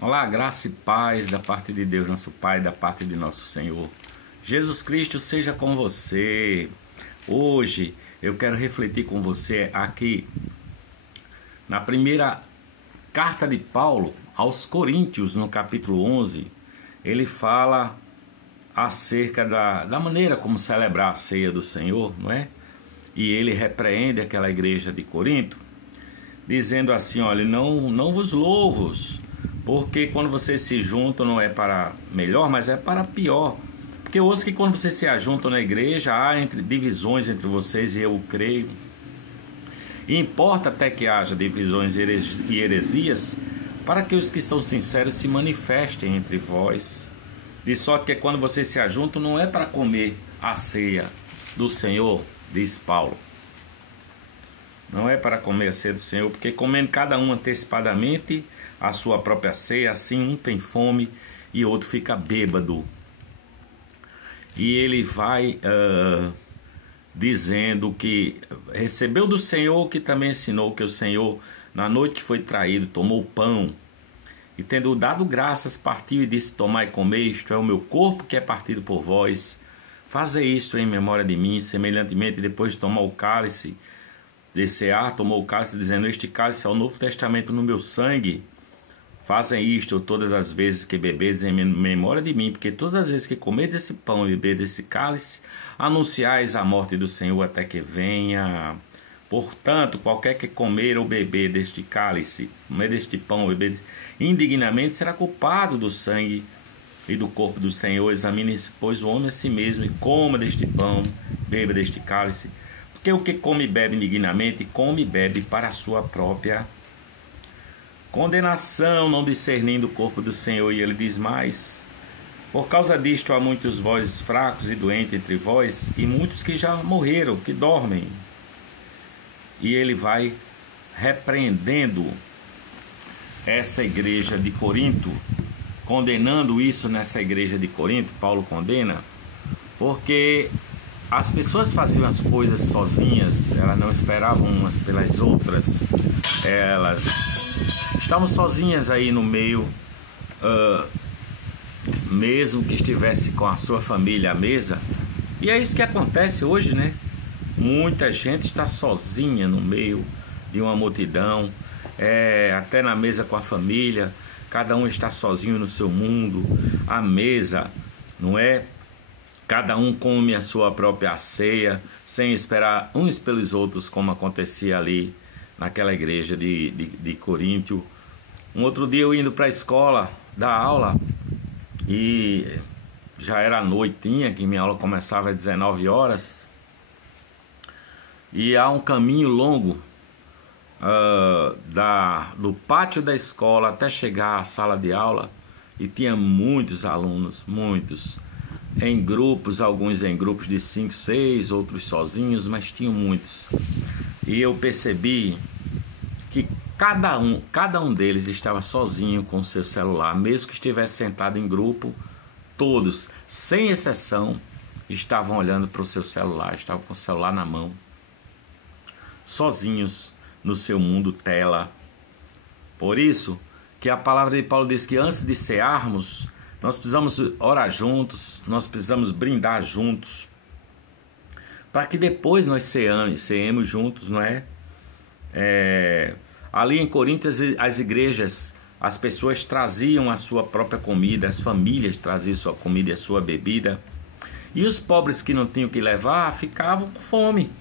Olá, graça e paz da parte de Deus, nosso Pai, da parte de nosso Senhor. Jesus Cristo seja com você. Hoje eu quero refletir com você aqui na primeira carta de Paulo aos Coríntios, no capítulo 11. Ele fala acerca da maneira como celebrar a ceia do Senhor, não é? E ele repreende aquela igreja de Corinto, dizendo assim, olha, não vos louvos, porque quando vocês se juntam não é para melhor, mas é para pior. Porque eu ouço que quando vocês se ajuntam na igreja, há divisões entre vocês, e eu creio. E importa até que haja divisões e heresias, para que os que são sinceros se manifestem entre vós. De sorte que quando vocês se ajuntam, não é para comer a ceia do Senhor, diz Paulo. Não é para comer a ceia do Senhor, porque comendo cada um antecipadamente a sua própria ceia, assim um tem fome e outro fica bêbado. E ele vai dizendo que recebeu do Senhor, que também ensinou que o Senhor, na noite que foi traído, tomou o pão e, tendo dado graças, partiu e disse: tomai e comei, isto é o meu corpo que é partido por vós. Fazei isto em memória de mim. Semelhantemente, depois de tomar o cálice, de cear, tomou o cálice, dizendo: este cálice é o novo testamento no meu sangue. Fazem isto todas as vezes que bebedes em memória de mim, porque todas as vezes que comedes esse pão e bebedes esse cálice, anunciais a morte do Senhor até que venha. Portanto, qualquer que comer ou beber deste cálice, comer deste pão ou beber indignamente, será culpado do sangue e do corpo do Senhor. Examine-se, pois, o homem a si mesmo, e coma deste pão, beba deste cálice. Porque o que come e bebe indignamente, come e bebe para a sua própria condenação, não discernindo o corpo do Senhor. E ele diz mais: por causa disto há muitos vozes fracos e doentes entre vós, e muitos que já morreram, que dormem. E ele vai repreendendo essa igreja de Corinto, condenando isso nessa igreja de Corinto. Paulo condena, porque as pessoas faziam as coisas sozinhas, elas não esperavam umas pelas outras, elas estavam sozinhas aí no meio, mesmo que estivesse com a sua família à mesa. E é isso que acontece hoje, né? Muita gente está sozinha no meio de uma multidão, até na mesa com a família, cada um está sozinho no seu mundo, à mesa, não é? Cada um come a sua própria ceia, sem esperar uns pelos outros, como acontecia ali naquela igreja de Coríntio. Um outro dia eu indo para a escola, dar aula, e já era noitinha, que minha aula começava às 19 horas, e há um caminho longo do pátio da escola até chegar à sala de aula, e tinha muitos alunos, muitos, em grupos, alguns em grupos de 5, 6, outros sozinhos, mas tinham muitos. E eu percebi que cada um deles estava sozinho com o seu celular, mesmo que estivesse sentado em grupo, todos, sem exceção, estavam olhando para o seu celular, estavam com o celular na mão, sozinhos no seu mundo tela. Por isso que a palavra de Paulo diz que antes de cearmos, nós precisamos orar juntos, nós precisamos brindar juntos, para que depois nós ceemos juntos, não é? Ali em Corinto, as igrejas, as pessoas traziam a sua própria comida, as famílias traziam sua comida e a sua bebida, e os pobres que não tinham que levar ficavam com fome,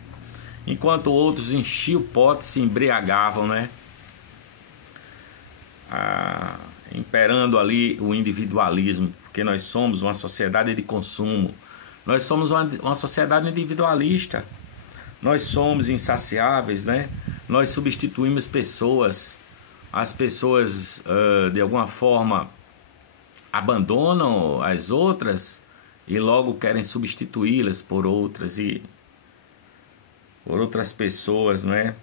enquanto outros enchiam o pote e se embriagavam, né? Imperando ali o individualismo, porque nós somos uma sociedade de consumo, nós somos uma sociedade individualista, nós somos insaciáveis, né? Nós substituímos pessoas, as pessoas de alguma forma abandonam as outras e logo querem substituí-las por outras e por outras pessoas, não é?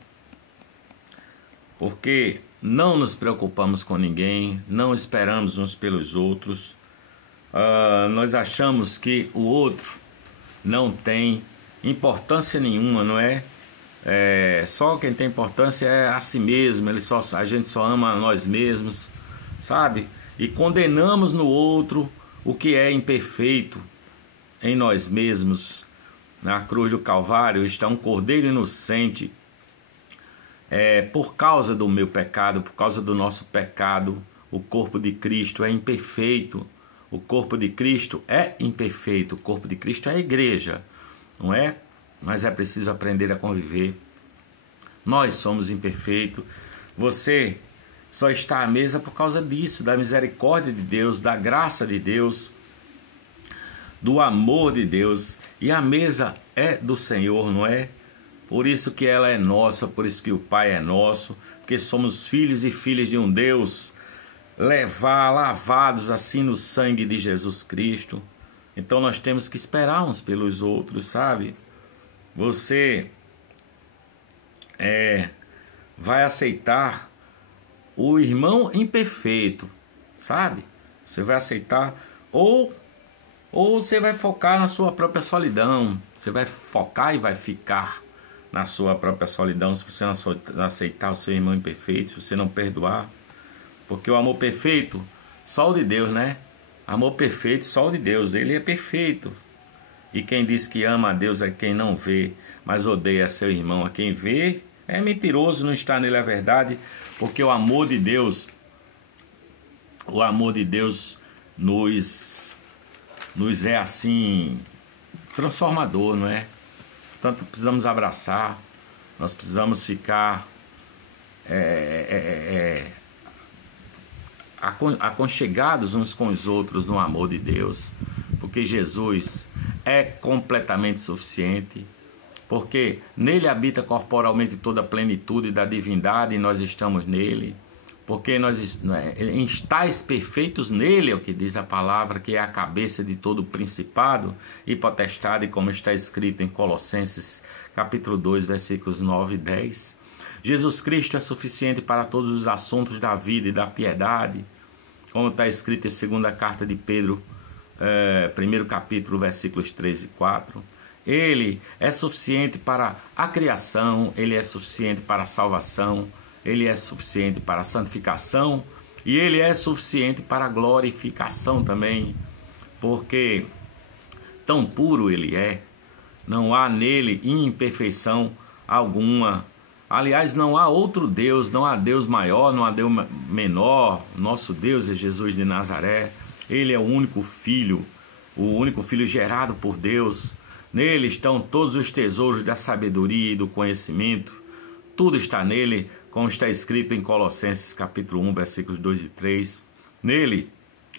Porque não nos preocupamos com ninguém, não esperamos uns pelos outros, nós achamos que o outro não tem importância nenhuma, não é? Só quem tem importância é a si mesmo, a gente só ama a nós mesmos, sabe? e condenamos no outro o que é imperfeito em nós mesmos. Na cruz do Calvário está um cordeiro inocente, por causa do meu pecado, por causa do nosso pecado. O corpo de Cristo é imperfeito, o corpo de Cristo é imperfeito, o corpo de Cristo é a igreja, não é? Mas é preciso aprender a conviver. Nós somos imperfeitos. Você só está à mesa por causa disso, da misericórdia de Deus, da graça de Deus, do amor de Deus. E a mesa é do Senhor, não é? Por isso que ela é nossa, por isso que o Pai é nosso, porque somos filhos e filhas de um Deus lavados assim no sangue de Jesus Cristo. Então nós temos que esperar uns pelos outros, sabe? Você vai aceitar o irmão imperfeito, sabe? Você vai aceitar, ou você vai focar na sua própria solidão. Você vai focar e vai ficar na sua própria solidão se você não aceitar o seu irmão imperfeito, se você não perdoar. Porque o amor perfeito, só o de Deus, né? Amor perfeito, só o de Deus, ele é perfeito. E quem diz que ama a Deus é quem não vê, mas odeia seu irmão. A quem vê é mentiroso, não está nele a verdade, porque o amor de Deus nos é assim transformador, não é? Portanto, precisamos abraçar, nós precisamos ficar aconchegados uns com os outros no amor de Deus, porque Jesus é completamente suficiente, porque nele habita corporalmente toda a plenitude da divindade e nós estamos nele, porque nós estáis perfeitos nele, é o que diz a palavra, que é a cabeça de todo principado e potestade, como está escrito em Colossenses capítulo 2, versículos 9 e 10. Jesus Cristo é suficiente para todos os assuntos da vida e da piedade, como está escrito em segunda carta de Pedro, primeiro capítulo, versículos 3 e 4. Ele é suficiente para a criação, ele é suficiente para a salvação, ele é suficiente para a santificação e ele é suficiente para a glorificação também, porque tão puro ele é, não há nele imperfeição alguma. Aliás, não há outro Deus, não há Deus maior, não há Deus menor. Nosso Deus é Jesus de Nazaré. Ele é o único Filho gerado por Deus. Nele estão todos os tesouros da sabedoria e do conhecimento. Tudo está nele, como está escrito em Colossenses capítulo 1, versículos 2 e 3. Nele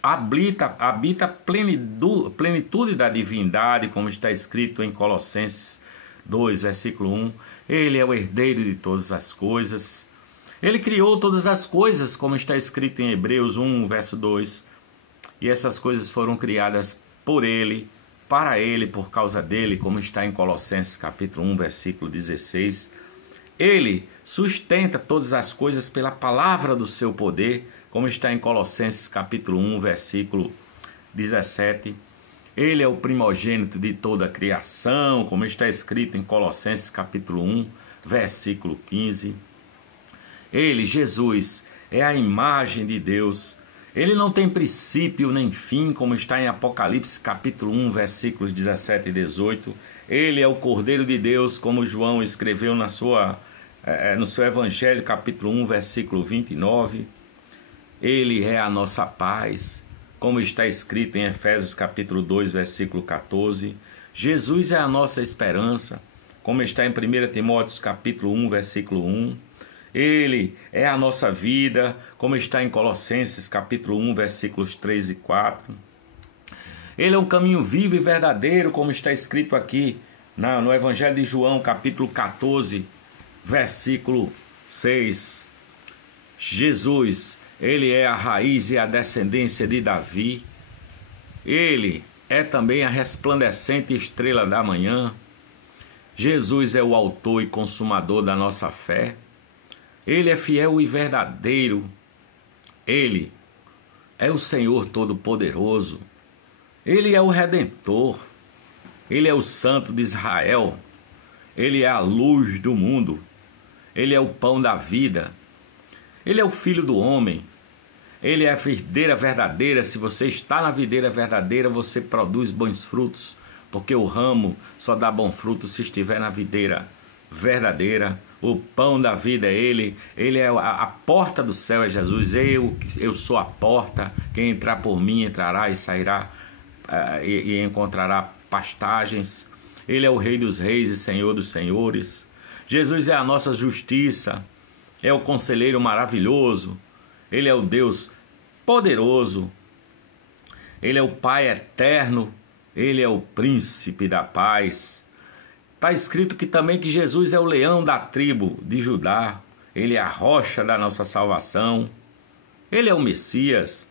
habita a plenitude da divindade, como está escrito em Colossenses 2, versículo 1. Ele é o herdeiro de todas as coisas. Ele criou todas as coisas, como está escrito em Hebreus 1, verso 2. E essas coisas foram criadas por ele, para ele, por causa dele, como está em Colossenses capítulo 1, versículo 16. Ele sustenta todas as coisas pela palavra do seu poder, como está em Colossenses capítulo 1, versículo 17. Ele é o primogênito de toda a criação, como está escrito em Colossenses capítulo 1, versículo 15. Ele, Jesus, é a imagem de Deus. Ele não tem princípio nem fim, como está em Apocalipse capítulo 1, versículos 17 e 18. Ele é o Cordeiro de Deus, como João escreveu no seu Evangelho, capítulo 1, versículo 29. Ele é a nossa paz, como está escrito em Efésios capítulo 2, versículo 14. Jesus é a nossa esperança, como está em 1 Timóteo capítulo 1, versículo 1. Ele é a nossa vida, como está em Colossenses capítulo 1, versículos 3 e 4. Ele é um caminho vivo e verdadeiro, como está escrito aqui no Evangelho de João, capítulo 14, versículo 6. Jesus, ele é a raiz e a descendência de Davi. Ele é também a resplandecente estrela da manhã. Jesus é o autor e consumador da nossa fé. Ele é fiel e verdadeiro. Ele é o Senhor Todo-Poderoso. Ele é o Redentor. Ele é o Santo de Israel. Ele é a luz do mundo. Ele é o pão da vida. Ele é o Filho do homem. Ele é a videira verdadeira. Se você está na videira verdadeira, você produz bons frutos, porque o ramo só dá bom fruto se estiver na videira verdadeira. O pão da vida é Ele. Ele é a porta do céu, é Jesus. Eu sou a porta. Quem entrar por mim entrará e sairá e encontrará pastagens. Ele é o Rei dos reis e Senhor dos senhores. Jesus é a nossa justiça. É o conselheiro maravilhoso. Ele é o Deus poderoso. Ele é o Pai eterno. Ele é o príncipe da paz. Está escrito que também que Jesus é o leão da tribo de Judá. Ele é a rocha da nossa salvação. Ele é o Messias.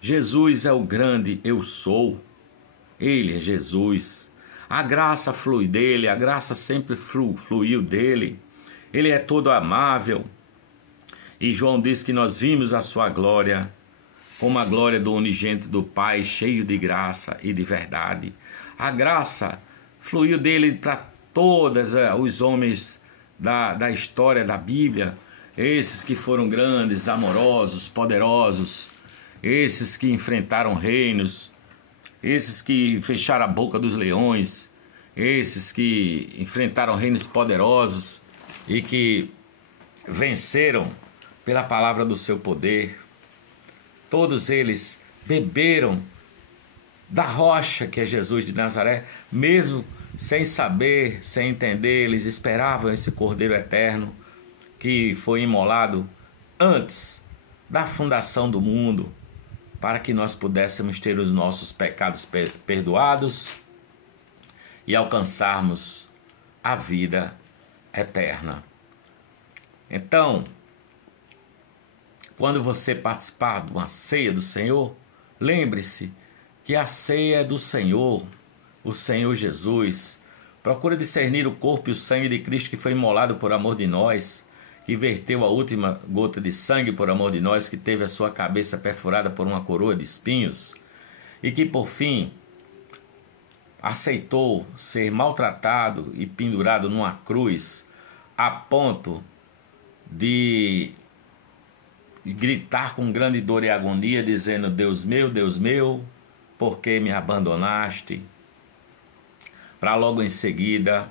Jesus é o grande eu sou. Ele é Jesus. A graça flui dele, a graça sempre fluiu dele. Ele é todo amável. E João diz que nós vimos a sua glória, como a glória do unigênito do Pai, cheio de graça e de verdade. A graça fluiu dele para todos os homens da história da Bíblia, esses que foram grandes, amorosos, poderosos, esses que enfrentaram reinos, esses que fecharam a boca dos leões, esses que enfrentaram reinos poderosos e que venceram pela palavra do seu poder. Todos eles beberam da rocha que é Jesus de Nazaré, mesmo sem saber, sem entender. Eles esperavam esse Cordeiro eterno que foi imolado antes da fundação do mundo, para que nós pudéssemos ter os nossos pecados perdoados e alcançarmos a vida eterna. Então, quando você participar de uma ceia do Senhor, lembre-se que a ceia é do Senhor, o Senhor Jesus. Procura discernir o corpo e o sangue de Cristo, que foi imolado por amor de nós, que verteu a última gota de sangue por amor de nós, que teve a sua cabeça perfurada por uma coroa de espinhos e que por fim aceitou ser maltratado e pendurado numa cruz a ponto de gritar com grande dor e agonia, dizendo: Deus meu, por que me abandonaste? Para logo em seguida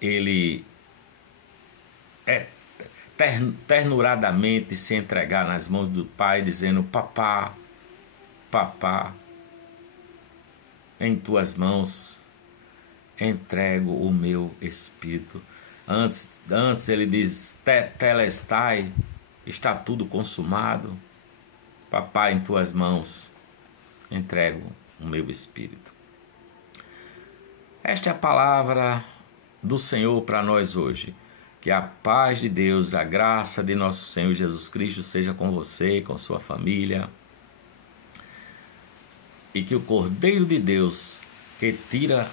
ele ternuradamente se entregar nas mãos do Pai, dizendo: Papá, em tuas mãos entrego o meu espírito. Antes ele diz: Telestai, está tudo consumado. Papai, em tuas mãos entrego o meu espírito. Esta é a palavra do Senhor para nós hoje. Que a paz de Deus, a graça de nosso Senhor Jesus Cristo seja com você e com sua família. E que o Cordeiro de Deus, que tira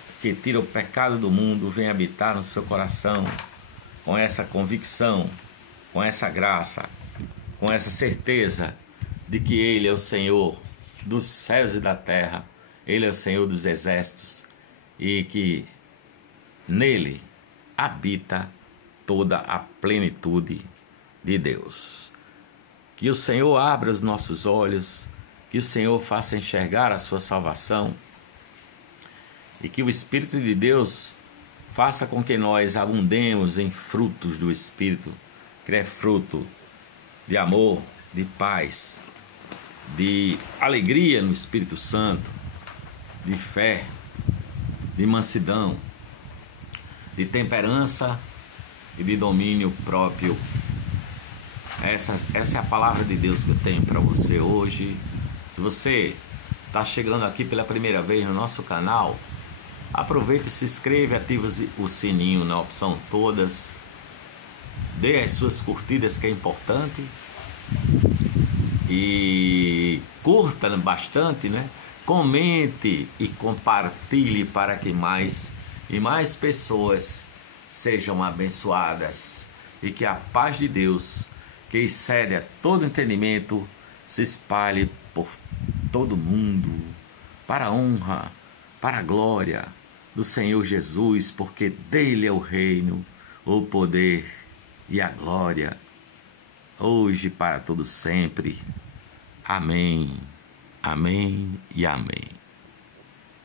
o pecado do mundo, venha habitar no seu coração, com essa convicção, com essa graça, com essa certeza de que Ele é o Senhor dos céus e da terra, Ele é o Senhor dos exércitos, e que nele habita toda a plenitude de Deus. Que o Senhor abra os nossos olhos, que o Senhor faça enxergar a sua salvação, e que o Espírito de Deus faça com que nós abundemos em frutos do Espírito, que é fruto de amor, de paz, de alegria no Espírito Santo, de fé, de mansidão, de temperança e de domínio próprio. Essa é a palavra de Deus que eu tenho para você hoje. Se você está chegando aqui pela primeira vez no nosso canal, aproveite e se inscreva, ativa o sininho na opção todas, dê as suas curtidas, que é importante, e curta bastante, né? Comente e compartilhe para que mais e mais pessoas sejam abençoadas, e que a paz de Deus, que excede a todo entendimento, se espalhe por todo mundo, para a honra, para a glória do Senhor Jesus, porque dele é o reino, o poder e a glória, hoje e para todo sempre. Amém. Amém e amém.